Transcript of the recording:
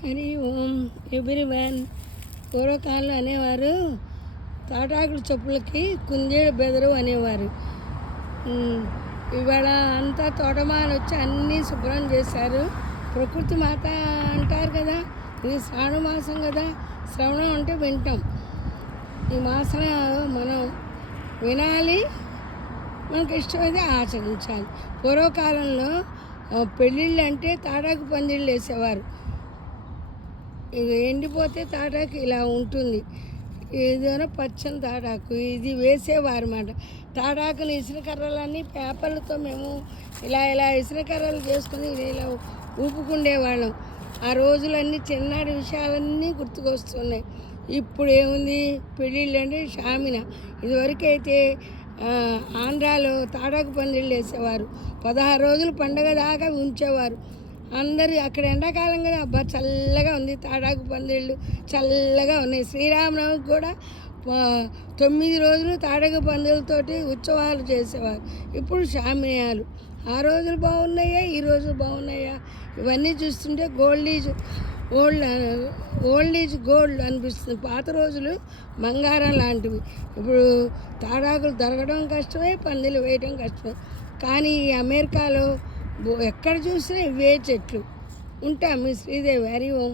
హరి ఓం everyone. పూర్వకాలంలో అనేవారు తాటాకుల చెప్పులకి కుందేలు బెదరు అనేవారు. ఇవాళ అంతా తోటమాల వచ్చి అన్నీ శుభ్రం చేశారు. ప్రకృతి మాత అంటారు కదా, ఇది శ్రావణ మాసం కదా, శ్రవణం అంటే వింటాం. ఈ మాసంలో మనం వినాలి, మనకు ఇష్టమైతే ఆచరించాలి. పూర్వకాలంలో పెళ్ళిళ్ళు అంటే తాటాకు పందిళ్ళు వేసేవారు. ఇక ఎండిపోతే తాటాకు ఇలా ఉంటుంది, ఏదైనా పచ్చని తాటాకు ఇది వేసేవారు అన్నమాట. తాటాకుని ఇసుకర్రలన్నీ పేపర్లతో మేము ఇలా ఇసుకర్రలు చేసుకుని ఇలా ఊపుకుండేవాళ్ళం. ఆ రోజులన్నీ చిన్ననాటి విషయాలన్నీ గుర్తుకొస్తున్నాయి. ఇప్పుడు ఏముంది, పెళ్ళిళ్ళు అంటే షామిన. ఇదివరకైతే ఆంధ్రాలో తాటాకు పందిళ్ళు వేసేవారు. 16 రోజులు పండగ దాకా ఉంచేవారు. అందరూ అక్కడ ఎండాకాలం కదా, అబ్బా చల్లగా ఉంది, తాటాకు పందిళ్ళు చల్లగా ఉన్నాయి. శ్రీరామనవమికి కూడా 9 రోజులు తాటాకు పందిళ్ళతోటి ఉత్సవాలు చేసేవారు. ఇప్పుడు షామియాలు. ఆ రోజులు బాగున్నాయా, ఈ రోజులు బాగున్నాయా? ఇవన్నీ చూస్తుంటే ఓల్డ్ ఈజ్ గోల్డ్ అనిపిస్తుంది. పాత రోజులు బంగారం లాంటివి. ఇప్పుడు తాడాకులు దొరకడం కష్టమే, పందిలు వేయడం కష్టమే. కానీ ఈ అమెరికాలో ఎక్కడ చూసినా ఇవే చెట్లు. ఉంటాం. మీ శ్రీదేవి. హరి ఓం.